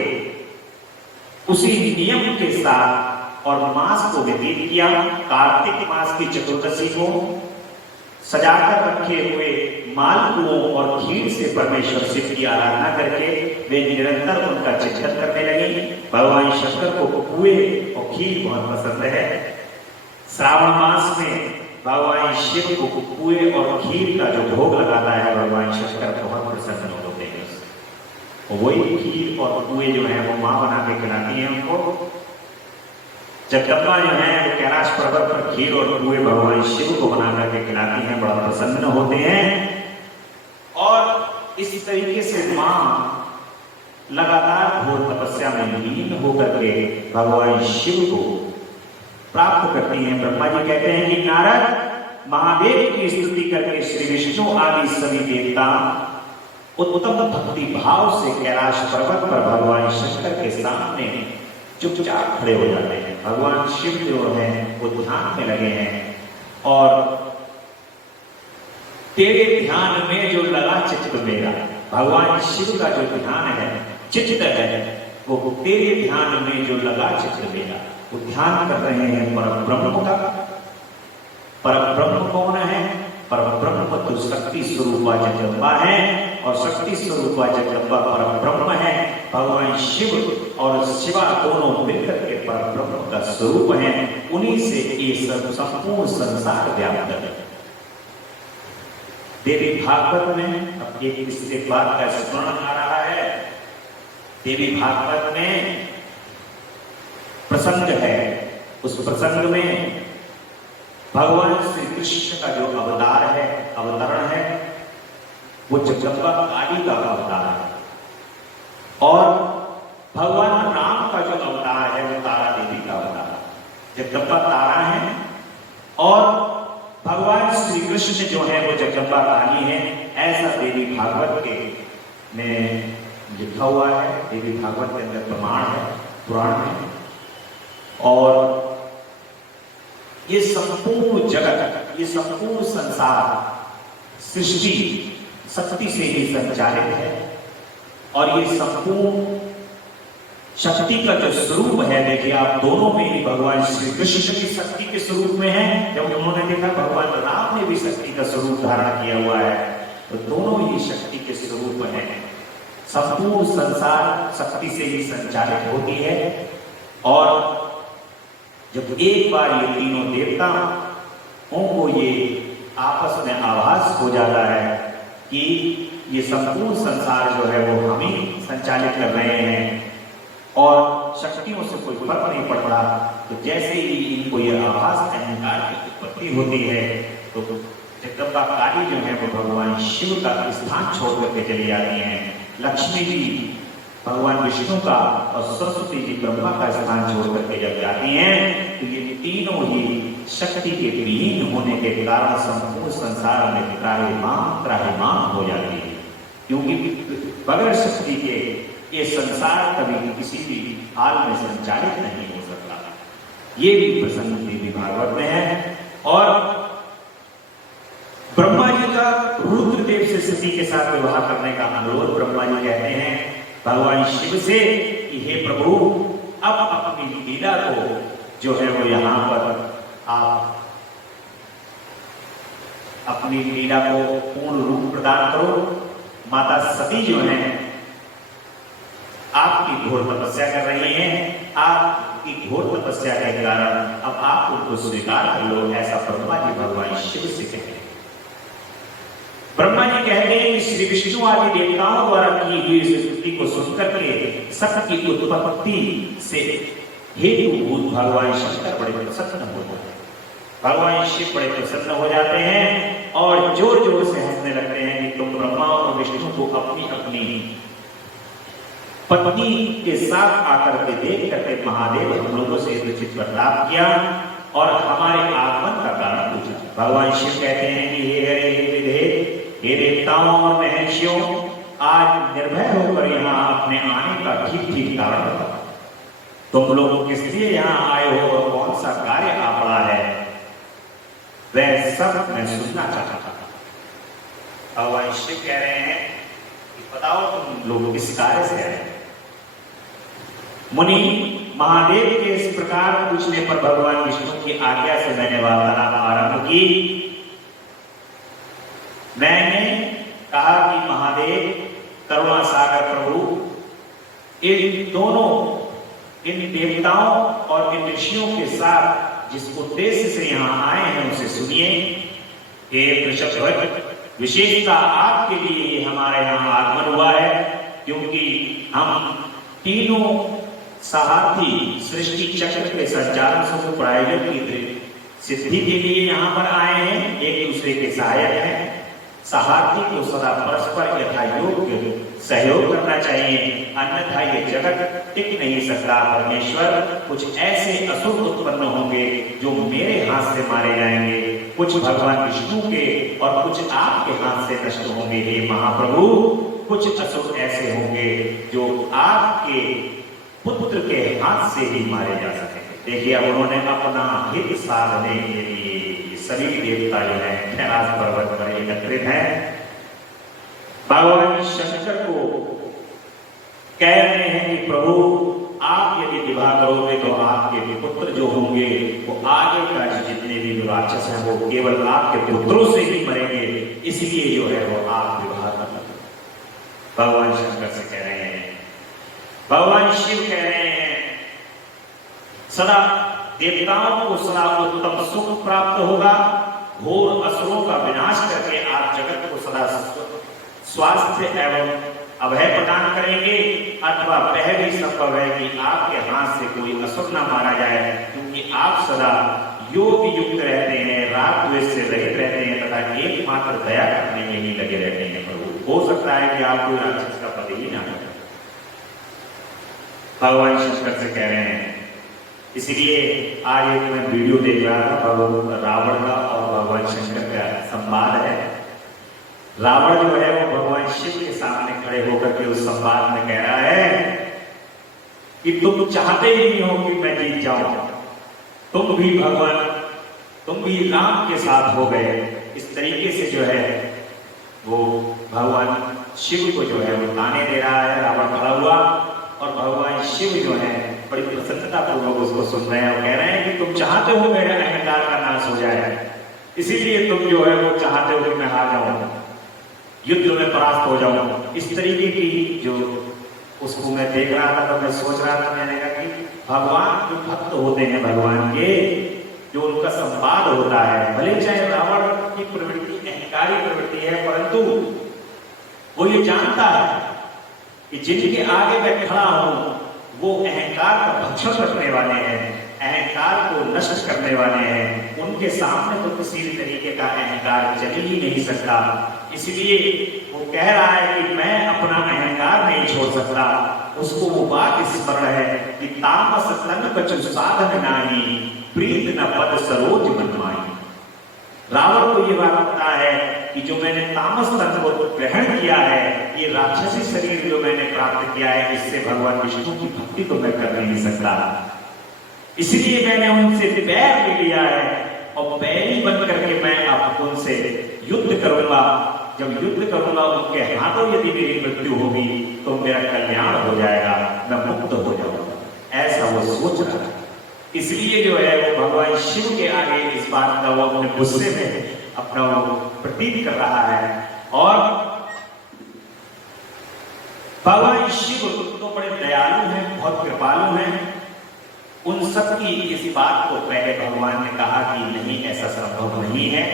उसी नियम के साथ और मास को व्यतीत किया। कार्तिक मास की चतुर्दशी को सजाकर रखे हुए मालपुओं और खीर से परमेश्वर शिव की आराधना करके वे निरंतर उनका चिंतन करने लगे। भगवान शंकर को कुए और खीर बहुत पसंद है। श्रावण मास में भगवान शिव को कुए और खीर का जो भोग लगाता है भगवान शंकर बहुत प्रसन्न होते हैं। वही खीर और कुए जो है वो माँ बना के खिलाती है उनको। जगदम्बा जो है वो कैलाश पर्वत पर खीर और कुए भगवान शिव को बना करके खिलाती हैं, बड़ा प्रसन्न होते हैं। और इस तरीके से माँ लगातार घोर तपस्या में लीन होकर के भगवान शिव को प्राप्त करती हैं। ब्रह्मा जी कहते हैं कि नारद महादेव की स्तुति करके श्री विष्णु आदि सभी देवता उत्तम भक्ति भाव से कैलाश पर्वत पर भगवान शंकर के सामने चुपचाप खड़े हो जाते हैं। भगवान शिव जो है वो ध्यान में लगे हैं और तेरे ध्यान में जो लगा चित्त मेरा, भगवान शिव का जो ध्यान है चित्त है वो तेरे ध्यान में जो लगा चित्त मेरा, वो ध्यान कर रहे हैं परम ब्रह्म का। परम ब्रह्म कौन है? परम ब्रह्म तो शक्ति स्वरूपा जगदम्बा है और शक्ति स्वरूपा जगदम्बा परम ब्रह्म है। भगवान शिव और शिवा दोनों मिलकर के परम ब्रह्म का स्वरूप है। उन्हीं से ये संपूर्ण संसार व्याप्त है। देवी भागवत में अब एक बात का स्मरण आ रहा है। देवी भागवत में प्रसंग है, उस प्रसंग में भगवान श्री कृष्ण का जो अवतार है, अवतरण है, वो जगदम्बा काली का अवतार है। और भगवान राम का जो अवतार है वो तारा देवी का अवतार है। जगदम्बा तारा है और भगवान श्री कृष्ण जो है वो जगदम्बा काली है। ऐसा देवी भागवत के में लिखा हुआ है। देवी भागवत के अंदर प्रमाण है, पुराण है। और ये संपूर्ण जगत, ये संपूर्ण संसार सृष्टि शक्ति से ही संचालित है। और ये संपूर्ण शक्ति का जो स्वरूप है, देखिए आप दोनों में ही भगवान श्री कृष्ण की शक्ति के स्वरूप में है। जब उन्होंने देखा भगवान राम ने भी शक्ति का स्वरूप धारण किया हुआ है, तो दोनों ही शक्ति के स्वरूप है। संपूर्ण संसार शक्ति से ही संचालित होती है। और जब एक बार ये तीनों देवता उनको ये आपस में आभास हो जाता है कि ये संपूर्ण संसार जो है वो हम ही संचालित कर रहे हैं और शक्तियों से कोई फर्क नहीं पड़ रहा, तो जैसे ही इनको ये आभास अहंकार की उत्पत्ति होती है तो जगदम्बा काली जो है वो भगवान शिव का स्थान छोड़ करके चली जाती हैं। लक्ष्मी जी भगवान विष्णु का और सरस्वती जी ब्रह्मा का स्थान छोड़ करके जब जाती हैं तो ये तीनों ही शक्ति के विलीन होने के कारण संपूर्ण संसार में त्राहिमाम हो जाती है। क्योंकि बगैर शक्ति के ये संसार कभी किसी भी हाल में संचालित नहीं हो सकता। ये भी प्रसंग देवी भागवत में है। और ब्रह्मा जी का रुद्रदेव से सती के साथ विवाह करने का अनुरोध ब्रह्मा जी कहते हैं भगवान शिव से कि हे प्रभु, अब अपनी लीला को जो है वो यहाँ पर आप अपनी लीला को पूर्ण रूप प्रदान करो। माता सती जो है आपकी घोर तपस्या कर रही हैं, आपकी घोर तपस्या के कारण अब आप उनको स्वीकार कर लो, ऐसा ब्रह्मा जी भगवान शिव से कहते हैं। ब्रह्मा जी कहते हैं कि श्री विष्णु आदि देवताओं द्वारा की हुई स्तुति को सुनकर के सबकी उत्पत्ति से हेतुभूत भगवान शंकर बड़े प्रसन्न हो जाते हैं। भगवान शिव बड़े प्रसन्न हो जाते हैं और जोर जोर से हंसने लगते हैं कि तुम ब्रह्मा और विष्णु को अपनी अपनी पत्नी के साथ आकर के देख करके महादेव हम लोगों से चित बर्ताव किया और हमारे आगमन का कारण पूछा। भगवान शिव कहते हैं कि हे हरे हे विधे, हे देवताओं और महर्षियों, आज निर्भय होकर यहाँ अपने आने का ठीक ठीक कारण बताओ। तुम लोग किस लिए यहाँ आए हो और कौन सा कार्य आ पड़ा है, वह सब मैं सुनना चाहता था। भगवान शिव कह रहे हैं कि बताओ तुम लोग किस कार्य से आए। मुनि महादेव के इस प्रकार पूछने पर भगवान विष्णु की आज्ञा से मैंने वार्तालाप आरंभ की। मैंने कहा कि महादेव करुणा सागर प्रभु इन दोनों इन देवताओं और इन ऋषियों के साथ जिस उद्देश्य से यहाँ आए हैं उसे सुनिए। हे वृषभध्वज, विशेषता आपके लिए ये हमारे यहाँ आगमन हुआ है, क्योंकि हम तीनों सारथी सृष्टि चक्र के संचालन स्वरूप प्रायोजन की सिद्धि के लिए यहाँ पर आए हैं, एक दूसरे के सहायक हैं। सारथी को सदा परस्पर यथायोग्य सहयोग करना चाहिए, अन्यथा ये जगत टिक नहीं सकता। परमेश्वर, कुछ ऐसे असुर उत्पन्न होंगे जो मेरे हाथ से मारे जाएंगे, कुछ भगवान विष्णु के और कुछ आपके हाथ से नष्ट होंगे। हे महाप्रभु, कुछ असुर ऐसे होंगे जो आपके पुत्र के हाथ से ही मारे जा सकेंगे। देखिए, अब उन्होंने अपना हित साधने के लिए सभी देवता जो है कैलाश पर्वत पर एकत्रित हैं। भगवान शंकर को कह रहे हैं कि प्रभु, आप यदि विवाह करोगे तो आपके पुत्र जो होंगे वो आगे का जितने भी राक्षस हैं वो केवल आपके पुत्रों से ही मरेंगे, इसलिए जो है वो आप विवाह करना। भगवान शंकर से कह रहे हैं। भगवान शिव कह रहे हैं, सदा देवताओं को सदा उत्तम सुख प्राप्त होगा, घोर असुरों का विनाश करके आप जगत को सदा स्वास्थ्य एवं अभय प्रदान करेंगे, अथवा वह भी संभव है कि आपके हाथ से कोई असुर न मारा जाए, क्योंकि आप सदा योग युक्त रहते हैं, राग द्वेष से रहित रहते हैं तथा एकमात्र दया करने में ही लगे रहते हैं। प्रभु, हो सकता है कि आप कोई राक्षस का पति ही ना करें। भगवान शंकर से कह रहे हैं। इसलिए आज एक मैं वीडियो देख रहा था, भगवान रावण का और भगवान शंकर का संवाद है। रावण जो है वो भगवान शिव के सामने खड़े होकर के उस संवाद में कह रहा है कि तुम चाहते ही नहीं हो कि मैं जीत जाऊं, तुम भी भगवान, तुम भी राम के साथ हो गए। इस तरीके से जो है वो भगवान शिव को जो है वो ताने दे रहा है। रावण खड़ा हुआ और भगवान शिव जो है बड़ी प्रसन्नता पूर्वक उसको सुन रहे हैं और कह रहे हैं कि तुम चाहते हो मेरे अहंकार का नाश हो जाए, इसीलिए तुम जो है वो चाहते हो कि मैं हार जाऊं, युद्ध में परास्त हो जाऊं। इस तरीके की जो उसको मैं देख रहा था तो मैं सोच रहा था, मैंने कहा कि भगवान जो भक्त होते हैं भगवान के, जो उनका संवाद होता है, भले चाहे रावण की प्रवृत्ति अहंकारी प्रवृत्ति है, परंतु वो ये जानता है कि जिनके आगे मैं खड़ा हूं वो अहंकार का भक्षण करने वाले हैं, अहंकार को नष्ट करने वाले हैं। उनके सामने तो किसी भी तरीके का अहंकार चल ही नहीं सकता। इसलिए वो कह रहा है कि मैं अपना अहंकार नहीं छोड़ सकता। उसको वो बात स्मरण है कि तामस तन कछु साधन नाही, प्रीत न पद सरोज मन माई। रावण को ये बात पता है कि जो मैंने तामस तन को ग्रहण किया है, ये राक्षसी शरीर जो मैंने प्राप्त किया है, इससे भगवान विष्णु की भक्ति तो मैं कर नहीं सकता। इसलिए मैंने उनसे बैर ले लिया है और बैरी बन करके मैं अब उनसे युद्ध करूंगा। जब युद्ध करूंगा उनके हाथों यदि मेरी मृत्यु होगी तो मेरा कल्याण हो जाएगा, मैं मुक्त हो जाऊंगा। ऐसा वो सोच रहा है। इसलिए जो है वो भगवान शिव के आगे इस बात का वो अपने गुस्से में अपना वो प्रतीक कर रहा है। और भगवान शिव तो बड़े दयालु हैं, बहुत कृपालु हैं। उन सब की इस बात को पहले भगवान ने कहा कि नहीं, ऐसा संभव नहीं है,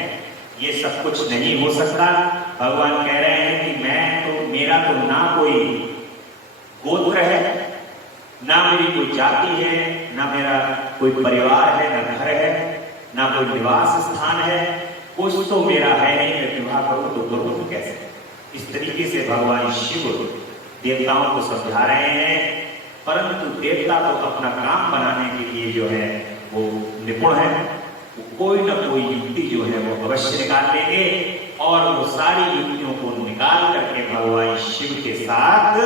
ये सब कुछ नहीं हो सकता। भगवान कह रहे हैं कि मेरा तो ना कोई गोत्र है, ना मेरी कोई जाति है, ना मेरा कोई परिवार है, ना घर है, ना कोई निवास स्थान है, कुछ तो मेरा है नहीं, मैं विवाह करूं तो करूं कैसे। इस तरीके से भगवान शिव देवताओं को समझा रहे हैं, परंतु देवता तो अपना काम बनाने के लिए जो है वो निपुण है, वो कोई ना कोई युक्ति जो है वो अवश्य निकाल लेंगे और वो सारी युक्तियों को निकाल करके भगवान शिव के साथ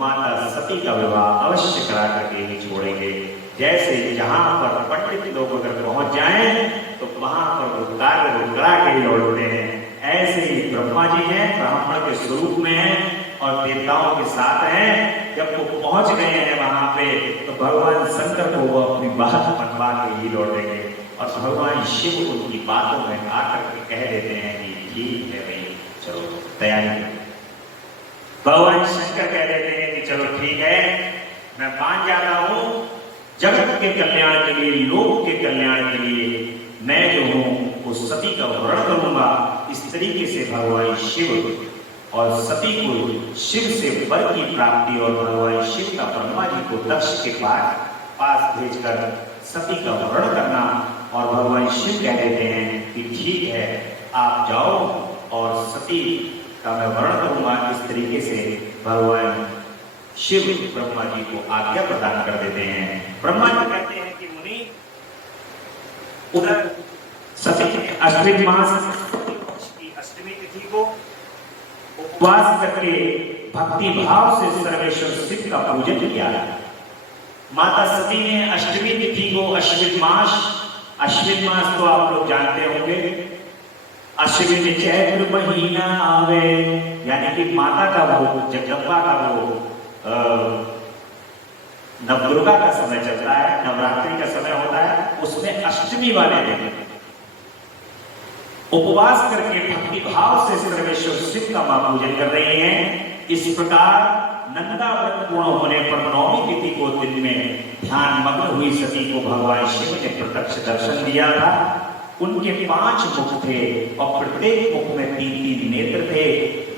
माता सती का विवाह अवश्य करा करके ही छोड़ेंगे। जैसे जहां पर पंडित लोग अगर पहुंच जाएं तो वहां पर वो कार्य रुकरा के लौटते हैं, ऐसे ही ब्रह्मा जी हैं, ब्राह्मण के स्वरूप में हैं और देवताओं के साथ हैं। जब वो पहुंच गए हैं वहां पे तो भगवान शंकर को वो अपनी बात मनवा के ही लौटेंगे और भगवान शिव उनकी बातों में आकर के कह देते हैं कि ठीक है भाई, चलो तैयारी। भगवान शंकर कह देते हैं कि चलो ठीक है, मैं मान जाता हूं, जगत के कल्याण के लिए, लोक के कल्याण के लिए मैं जो हूं उस सती का वर्ण करूंगा। इस तरीके से भगवान शिव और सती को शिव से वर की प्राप्ति और भगवान शिव का ब्रह्मा जी को दक्ष के पास भेजकर सती का वर्ण करना, और भगवान शिव कह देते हैं कि ठीक है आप जाओ और सती का मैं वर्ण करूंगा। इस तरीके से भगवान शिव ब्रह्मा जी को आज्ञा प्रदान कर देते हैं। ब्रह्मा जी कहते हैं कि मुनि, उधर सती अश्विन मास की अष्टमी तिथि को उपवास करके भक्ति भाव से सर्वेश्वर शिव का पूजन किया। माता सती ने अष्टमी तिथि को अश्विन मास तो आप लोग जानते होंगे, अश्विन चैत्र महीना आवे, यानी कि माता का वो जगदम्बा का वो नवदुर्गा का समय चलता है, नवरात्रि का समय होता है, उसमें अष्टमी वाले दिन उपवास करके भक्ति भाव से सर्वेश्वर शिव का मां पूजन कर रही हैं। इस प्रकार नंदा व्रत पूर्ण होने पर नौमी तिथि को दिन में ध्यान मग्न हुई सती को भगवान शिव ने प्रत्यक्ष दर्शन दिया था। उनके 5 मुख थे और प्रत्येक मुख में 3-3 नेत्र थे।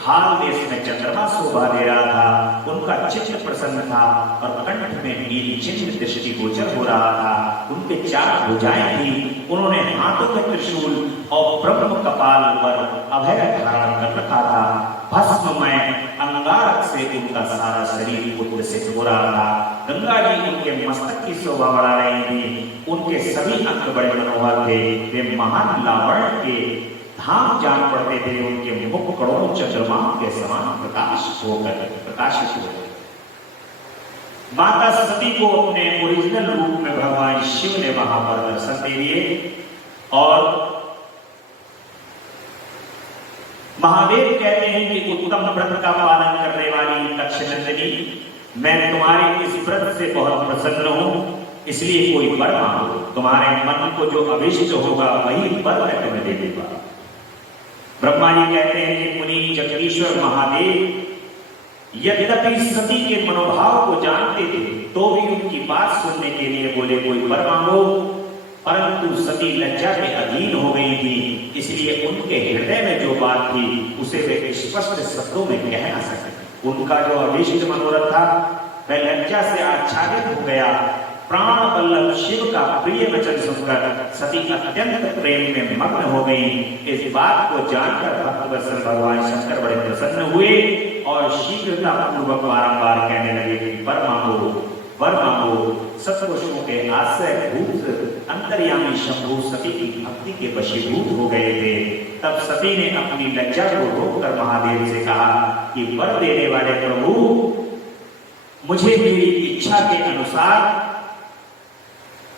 हाल देश में चंद्रमा शोभा दे रहा था, उनका चित्र प्रसन्न था और कंठ में नील चिन्ह दृष्टि गोचर हो रहा था। उनके 4 भुजाएं थी, उन्होंने हाथों में त्रिशूल और ब्रह्म कपाल पर अभय धारण कर रखा था। भस्ममय अंगारक से उनका सारा शरीर उद्दसित हो रहा था। गंगा जी उनके मस्तक की शोभा बढ़ा रही थी। उनके सभी अंग बड़े मनोहर थे, वे महान लावण्य के धाम जान पड़ते थे। उनके मुख करोड़ों चंद्रमा के समान प्रकाशित हो गए। माता सती को अपने ओरिजिनल रूप में भगवान शिव ने वहां पर दर्शन दे दिए और महादेव कहते हैं कि उत्तम व्रत का पालन करने वाली दक्षनंदिनी, मैं तुम्हारे इस व्रत से बहुत प्रसन्न हूं, इसलिए कोई वर मांगो। तुम्हारे मन को जो अभिष्ट होगा वही वर मैं तुम्हें दे दूंगा। ब्रह्मा जी कहते हैं कि मुनि जगदीश्वर महादेव यद्यपि सती के मनोभाव को जानते थे तो भी उनकी बात सुनने के लिए बोले कोई वर मांगो, परंतु सती लज्जा के अधीन हो गई थी, इसलिए उनके हृदय में जो बात थी उसे वे स्पष्ट शब्दों में कह ना सके। उनका जो अभीष्ट मनोरथ था वह लज्जा से आच्छादित हो गया। प्राण वल्लभ शिव का प्रिय वचन सुनकर सती अत्यंत प्रेम में मग्न हो गई। इस बात को जानकर भक्तवत्सल भगवान शंकर बड़े प्रसन्न हुए और शीघ्रता पूर्वक बारंबार कहने लगे कि वर मांगो। सत्पुरुषों के आश्रय भूत अंतर्यामी शंभु सती की भक्ति के वशीभूत हो गए थे। तब सती ने अपनी लज्जा को रोककर महादेव से कहा कि वर देने वाले प्रभु, मुझे मेरी इच्छा के अनुसार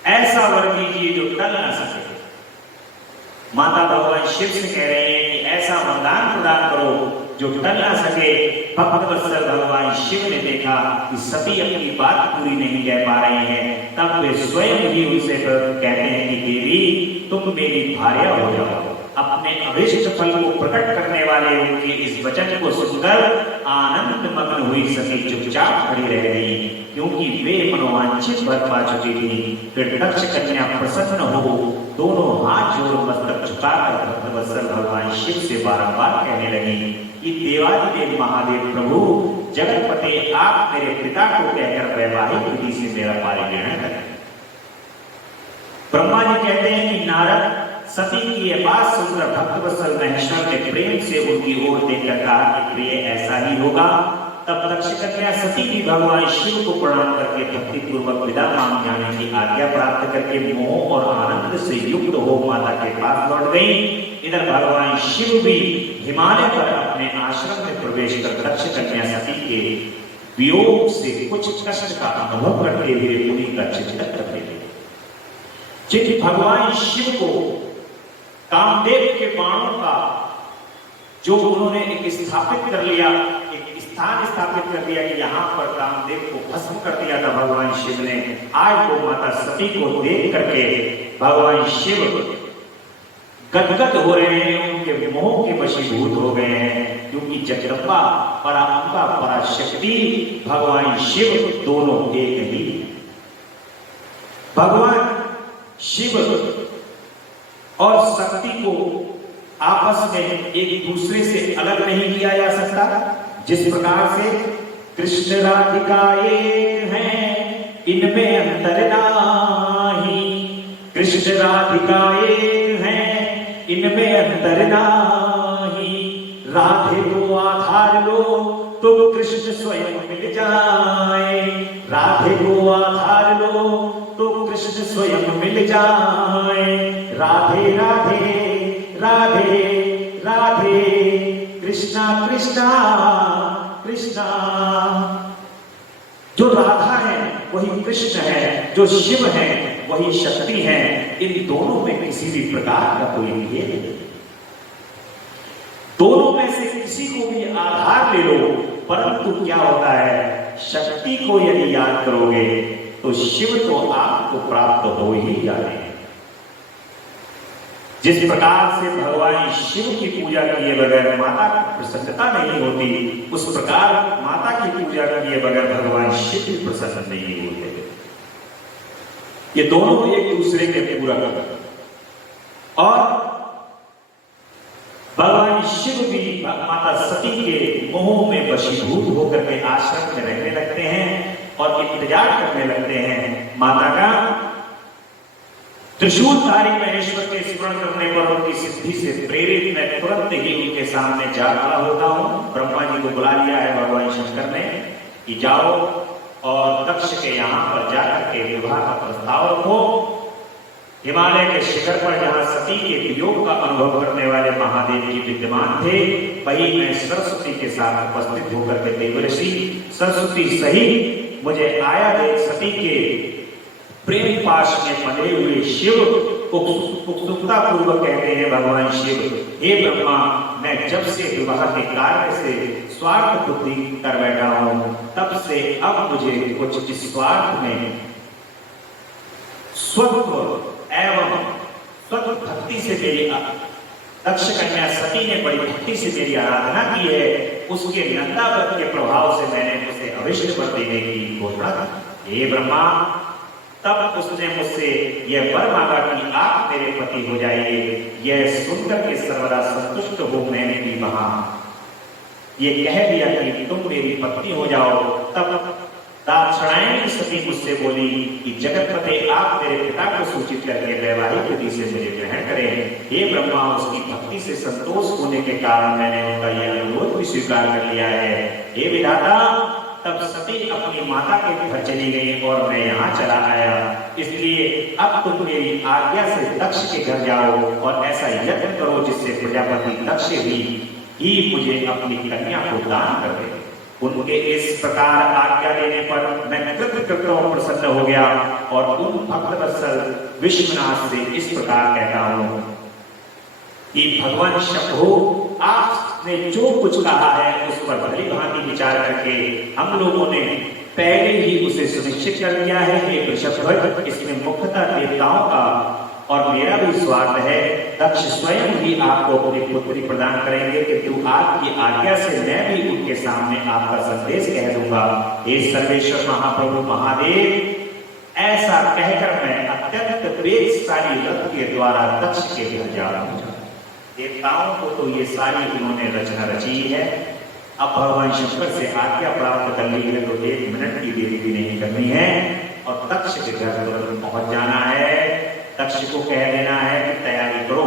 ऐसा वर दीजिए जो टल न सके। माता भगवान शिव से कह रहे हैं कि ऐसा वरदान प्रदान करो जो टल न सके। भक्तवत्सल भगवान शिव ने देखा कि सती अपनी बात पूरी नहीं कह पा रही हैं, तब वे स्वयं ही उनसे कहते हैं कि देवी तुम मेरी भार्या हो जाओ। अपने अभिष्ट फल को प्रकट करने वाले उनके इस वचन को सुनकर आनंद मग्न हुई सती चुपचाप खड़ी रह गई, क्योंकि वे मनोवांछित वर पा चुकी थी। फिर दक्ष कन्या प्रसन्न हो दोनों हाथ जोड़ मस्तक झुकाकर भक्तवत्सल भगवान शिव से बारंबार कहने लगी कि देवादिदेव महादेव प्रभु जगतपते, आप मेरे पिता को कहकर वैवाहिक विधि से मेरा पारिग्रहण करें। ब्रह्मा जी कहते हैं कि नारद सती की यह बात सुनकर भक्तवत्सल महेश्वर ने प्रेम से उनकी ओर देखकर कहा कि प्रिय ऐसा ही होगा। तब दक्ष कन्या सती भी भगवान शिव को प्रणाम करके भक्ति पूर्वक विदा मांग जाने की आज्ञा प्राप्त करके मोह और आनंद से युक्त हो माता के पास लौट गई। इधर भगवान शिव भी हिमालय पर अपने आश्रम में प्रवेश कर दक्ष कन्या सती के वियोग से कुछ कष्ट का अनुभव करते हुए मुनि का चिंतन करते थे। जिन भगवान शिव को कामदेव के बाणों का जो उन्होंने एक स्थापित कर लिया, एक स्थान स्थापित कर दिया कि यहाँ पर कामदेव को भस्म कर दिया था भगवान शिव ने, आज वो माता सती को देख करके भगवान शिव गदगद हो रहे हैं, उनके मोह के वशीभूत हो गए हैं, क्योंकि जगदम्बा परांबा पराशक्ति भगवान शिव दोनों एक ही है। भगवान शिव और शक्ति को आपस में एक दूसरे से अलग नहीं किया जा सकता। जिस प्रकार से कृष्ण राधिका एक हैं, इनमें अंतर नाही। कृष्ण राधिका एक हैं, इनमें अंतर नाही। राधे को आधार लो तो कृष्ण स्वयं मिल जाए। राधे को आधार लो तो कृष्ण स्वयं मिल जाए। राधे राधे राधे राधे कृष्णा कृष्णा कृष्णा। जो राधा है वही कृष्ण है, जो शिव है वही शक्ति है। इन दोनों में किसी भी प्रकार का कोई भेद नहीं। दोनों में से किसी को भी आधार ले लो, परंतु क्या होता है, शक्ति को यदि याद करोगे तो शिव तो आपको प्राप्त हो ही जाते हैं। जिस प्रकार से भगवान शिव की पूजा किए बगैर माता की प्रसन्नता नहीं होती, उस प्रकार माता की पूजा किए बगैर भगवान शिव भी प्रसन्न नहीं होते। ये दोनों एक दूसरे के पूरक हैं। और भगवान शिव भी माता सती के मोह में वशीभूत होकर के आश्रम में रहने लगते हैं और इंतजार करने लगते हैं माता का। त्रिशूलधारी महेश्वर के स्मरण करने पर उनकी सिद्धि से प्रेरित मैं तुरंत ही उनके सामने जा खड़ा होता हूं। ब्रह्मा जी को बुला लिया है भगवान शंकर ने कि जाओ और दक्ष के यहां पर जाकर के विवाह का प्रस्ताव रखो। हिमालय के शिखर पर जहां सती के वियोग का अनुभव करने वाले महादेव जी विद्यमान थे, वही मैं सरस्वती के साथ उपस्थित होकर के देवर्षि सरस्वती सही मुझे आया देख सती के प्रेम पाश में बंधे हुए शिव उत्सुकता पूर्वक कहते हैं भगवान शिव, हे ब्रह्मा, मैं जब से विवाह के कार्य से स्वार्थ बुद्धि कर बैठा हूं, तब से अब मुझे कुछ इस स्वार्थ में स्वत्व एवं स्वत्व भक्ति से मेरी दक्ष कन्या सती ने बड़ी भक्ति से मेरी आराधना की है। उसके नंदा व्रत के प्रभाव से मैंने उसे अभिष्ट वर देने की घोषणा की। हे ब्रह्मा, तब उसने मुझसे यह वर मांगा कि आप मेरे पति हो जाइए। यह सुनकर के सर्वदा संतुष्ट हो मैंने भी वहां ये कह दिया कि तुम मेरी पत्नी हो जाओ। तब दाक्षिणायनी सती मुझसे बोली कि जगतपते आप मेरे पिता को सूचित करके वैवाहिक विधि से मुझे ग्रहण करें। हे ब्रह्मा, उसकी भक्ति से संतोष होने के कारण मैंने उनका यह अनुरोध भी स्वीकार कर लिया है। हे विधाता, तब सती अपनी माता के घर चली गई और मैं यहाँ चला आया। इसलिए अब तुम मेरी आज्ञा से दक्ष के घर जाओ और ऐसा यत्न करो जिससे प्रजापति दक्ष ही मुझे अपनी कन्या को दान कर दे। उनके इस प्रकार आज्ञा देने पर मैं कृतकृत्य प्रसन्न हो गया और उन भक्तवत्सल विश्वनाथ से इस प्रकार कहता हूं कि भगवान शंभो, आपने जो कुछ कहा है उस पर भली भांति विचार करके हम लोगों ने पहले ही उसे सुनिश्चित कर दिया है कि वृषभध्वज, इसमें मुख्यतः देवताओं का और मेरा भी स्वार्थ है। दक्ष स्वयं ही आपको अपनी पुत्री प्रदान करेंगे, किंतु आपकी आज्ञा से मैं भी उनके सामने आपका संदेश कह दूंगा। हे सर्वेश्वर महाप्रभु महादेव, ऐसा कहकर मैं अत्यंत वेगशाली रथ के द्वारा दक्ष के घर जा रहा हूं। देवताओं को तो ये सारी उन्होंने रचना रची है। अब भगवान शंकर से आज्ञा प्राप्त कर ली है तो 1 मिनट की देरी भी नहीं करनी है और दक्ष के घर तुरंत पहुंच जाना है। दक्ष को कह देना है कि तैयारी करो।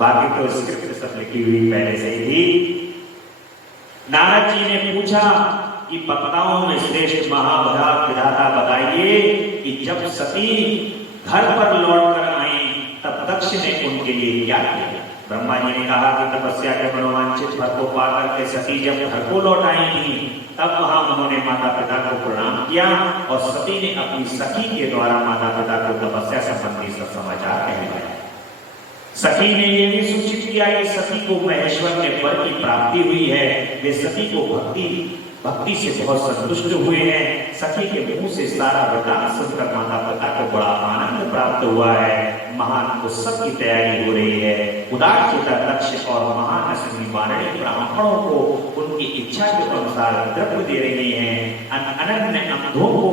बाकी तो स्क्रिप्ट सब लिखी हुई पहले से ही। नारद जी ने पूछा कि वक्ताओं में श्रेष्ठ महाभारत विधाता बताइए कि जब सती घर पर लौट कर आई तब दक्ष ने उनके लिए क्या किया। ब्रह्मा जी ने कहा कि तपस्या के मनोवांछित फल को पाकर के सती जब घर को लौट आई थी, तब वहां उन्होंने माता पिता को प्रणाम किया और सती ने अपनी सखी के द्वारा माता पिता को तपस्या संबंधी सब समाचार कहलाया। सखी ने यह भी सूचित किया कि सती को महेश्वर के वर की प्राप्ति हुई है। वे सती को भक्ति से बहुत संतुष्ट हुए हैं। सखी के मुंह से सारा वरदान सुनकर माता पिता को बड़ा आनंद प्राप्त हुआ है। महान उत्सव की तैयारी हो रही है। उदार चिता दक्ष और महान अश्विनी वाणी ब्राह्मणों को उनकी इच्छा के अनुसार द्रव्य दे रही हैं। अनन्य अंधों को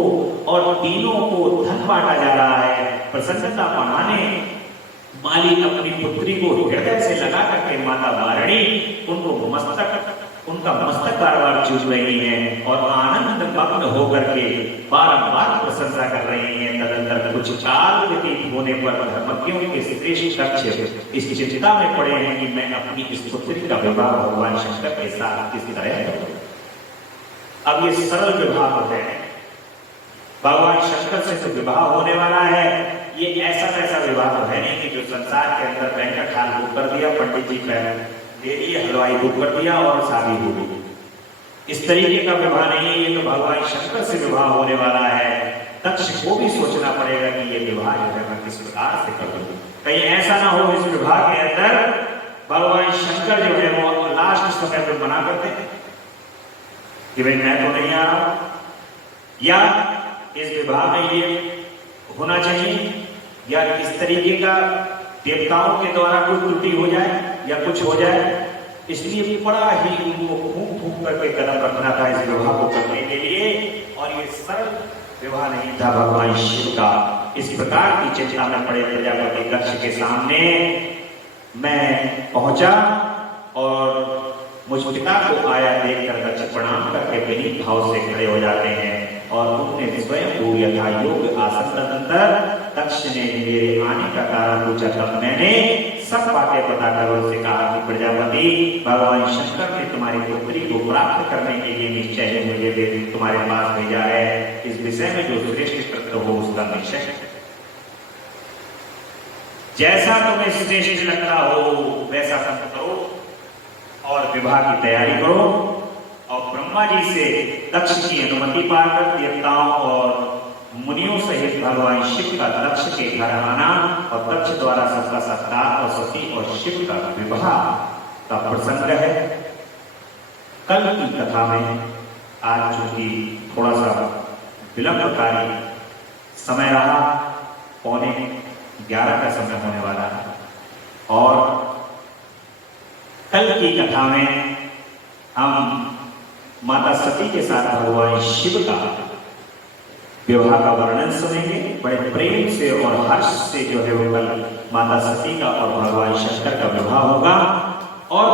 और तीनों को धन बांटा जा रहा है। प्रसन्नता मनाने माली अपनी पुत्री को हृदय से लगा करके माता वारणी उनका मस्तक बार बार चूम रही है और आनंद मग्न होकर के बारंबार प्रशंसा कर रही है। तदंतर कुछ काल व्यतीत होने पर धर्मज्ञों के श्रेष्ठ दक्ष इस चिंता में पड़े हैं कि मैं अपनी इस पुत्री का विवाह भगवान शंकर के साथ किस तरह करूं। अब ये सरल विवाह है, भगवान शंकर से तो विवाह होने वाला है। ये ऐसा वैसा विवाह तो है नहीं कि जो संसार के अंदर बैंकट हाल बुक कर दिया, पंडित जी दे दिए, हलवाई बुक कर दिया और शादी हो गई। इस तरीके का विवाह नहीं है, ये तो भगवान शंकर से विवाह होने वाला है। दक्ष को भी सोचना पड़ेगा कि ये विवाह जो है मैं किस प्रकार से करूं। कहीं ऐसा ना हो इस विवाह के अंदर भगवान शंकर जो है वो लास्ट समय पर मना करते कि भाई मैं तो नहीं आ रहा, या इस विवाह में ये होना चाहिए, या इस तरीके का देवताओं के द्वारा कोई त्रुटि हो जाए या कुछ हो जाए। इसलिए बड़ा ही उनको फूंक फूंक करके कदम रखना था इस विवाह को करने के लिए, और ये सरल विवाह नहीं था भगवान शिव का। इस प्रकार की चिंता में पड़े प्रजापति दक्ष के सामने मैं पहुंचा और मुझ पिता को आया देखकर दक्ष प्रणाम करके विनीत भाव से खड़े हो जाते हैं और उन्होंने स्वयं को यथा योग आसन। तदंतर दक्ष ने मेरे आने का कारण पूछा, तब मैंने सब बातें बताकर उनसे कहा कि प्रजापति भगवान शंकर ने तुम्हारी पुत्री को प्राप्त करने के लिए निश्चय ही मुझे तुम्हारे पास भेजा है। इस विषय में जो श्रेष्ठ कृत्य हो उसका निश्चय, जैसा तुम्हें श्रेष्ठ लग रहा हो वैसा कर्म करो और विवाह की तैयारी करो। और ब्रह्मा जी से दक्ष की अनुमति पाकर देवताओं और मुनियों सहित भगवान शिव का दक्ष के घर आना और दक्ष द्वारा सबका सत्कार और सती और शिव का विवाह का प्रसंग है। कल की कथा में आज चूंकि थोड़ा सा विलंबकारी समय रहा, 11:15 का समय होने वाला है, और कल की कथा में हम माता सती के साथ भगवान शिव का विवाह का वर्णन सुनेंगे। बड़े प्रेम से और हर्ष से जो है वो कल माता सती का और भगवान शंकर का विवाह होगा, और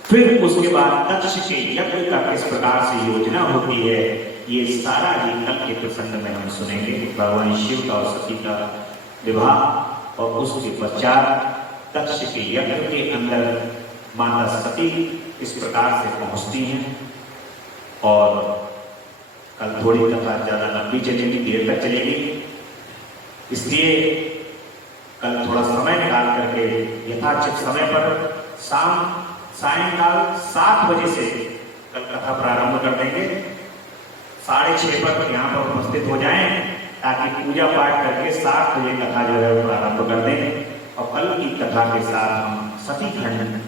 फिर उसके बाद दक्ष के यज्ञ का किस प्रकार से योजना होती है, ये सारा ही कल के प्रसंग में हम सुनेंगे। भगवान शिव का और सती का विवाह और उसके पश्चात दक्ष के यज्ञ के अंदर माता सती इस प्रकार से पहुंचती हैं। और कल थोड़ी कथा ज्यादा लंबी चलेगी, देर तक चलेगी, इसलिए कल थोड़ा समय निकाल करके यथाचित समय पर सायंकाल 7 बजे से कल कथा प्रारंभ कर देंगे। 6:30 पर यहाँ पर उपस्थित हो जाएं ताकि पूजा पाठ करके 7 बजे कथा जो है वो प्रारंभ कर दें। और कल की कथा के साथ हम सती खंड,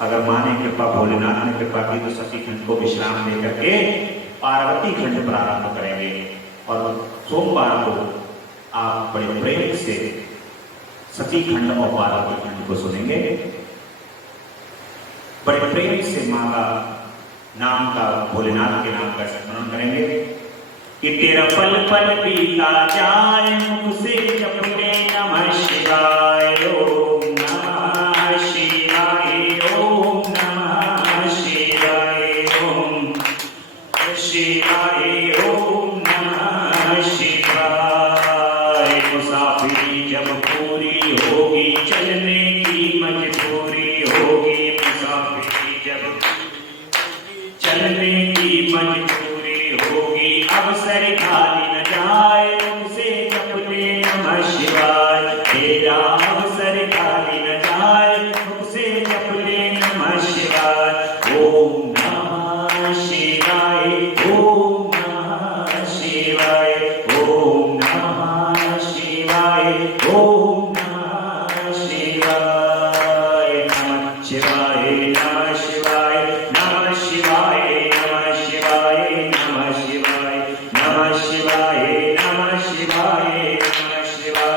अगर मां ने कृपा, भोलेनाथ ने कृपा की तो सती खंड को विश्राम दे करके पार्वती खंड प्रारंभ करेंगे। और सोमवार को आप बड़े प्रेम से सती खंड और पार्वती खंड को सुनेंगे। बड़े प्रेम से मां का नाम का, भोलेनाथ के नाम का स्मरण करेंगे कि तेरा पल पल बीता जाए, मुख से जपने नमः शिवाय, ओम नमः शिवाय, ओम नमः शिवाय, ओम शिवाय, ओम नमः शिवाय। मुसाफिरी जब पूरी होगी, चलने की मजबूरी होगी, मुसाफिरी जब चलने की मजबूरी होगी, अवसर खाली न जाए, उनसे जपने नमः शिवाय। तेरा अवसर खाली न जाए, उनसे जपने नमः शिवाय। ओम नमः शिवाय, ओम नमः शिवाय, ओम नमः शिवाय, ओम नमः शिवाय। नमः शिवाय, नमः शिवाय, नमः शिवाय, नमः शिवाय, नमः शिवाय, नमः शिवाय, नमः शिवाय, नमः शिवाय।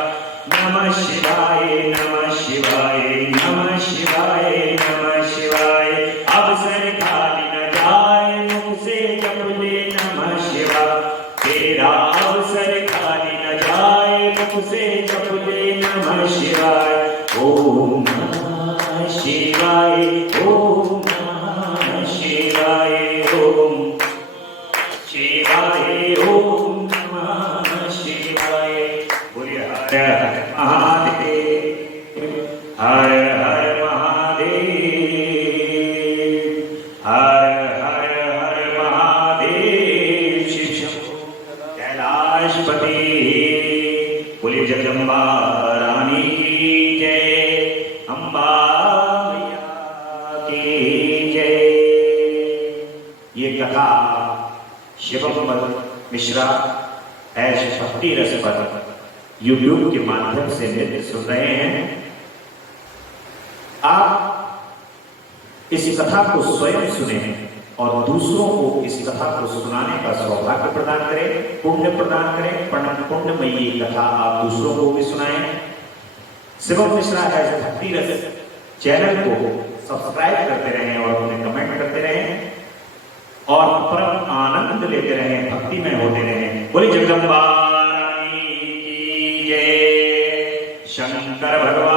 नमः शिवाय, ओम नमः शिवाय, ओम नमः शिवाय, ओम शिवाय, ओम नमः शिवाय। बोलिए हर हर महादेव, हर हर महादेव, हर हर हर महादेव। शिव शंभो कैलाशपति, बोलिए जगदम्बा रानी की जय, अम्बा मैया की जय। ये कथा शिवम मिश्रा ऐश भक्ति रस पर यूट्यूब के माध्यम से नृत्य सुन रहे हैं। आप इस कथा को स्वयं सुने और दूसरों को इस कथा को सुनाने का सौभाग्य प्रदान करें, पुण्य प्रदान करें। परम पुण्यमयी कथा आप दूसरों को भी सुनाएं। शिवम मिश्रा ऐश भक्ति रस चैनल को सब्सक्राइब करते रहें और उन्हें कमेंट करते रहें और परम आनंद लेते रहें, भक्ति में होते रहें। बोली जगदम्बा रानी की जय, शंकर भगवान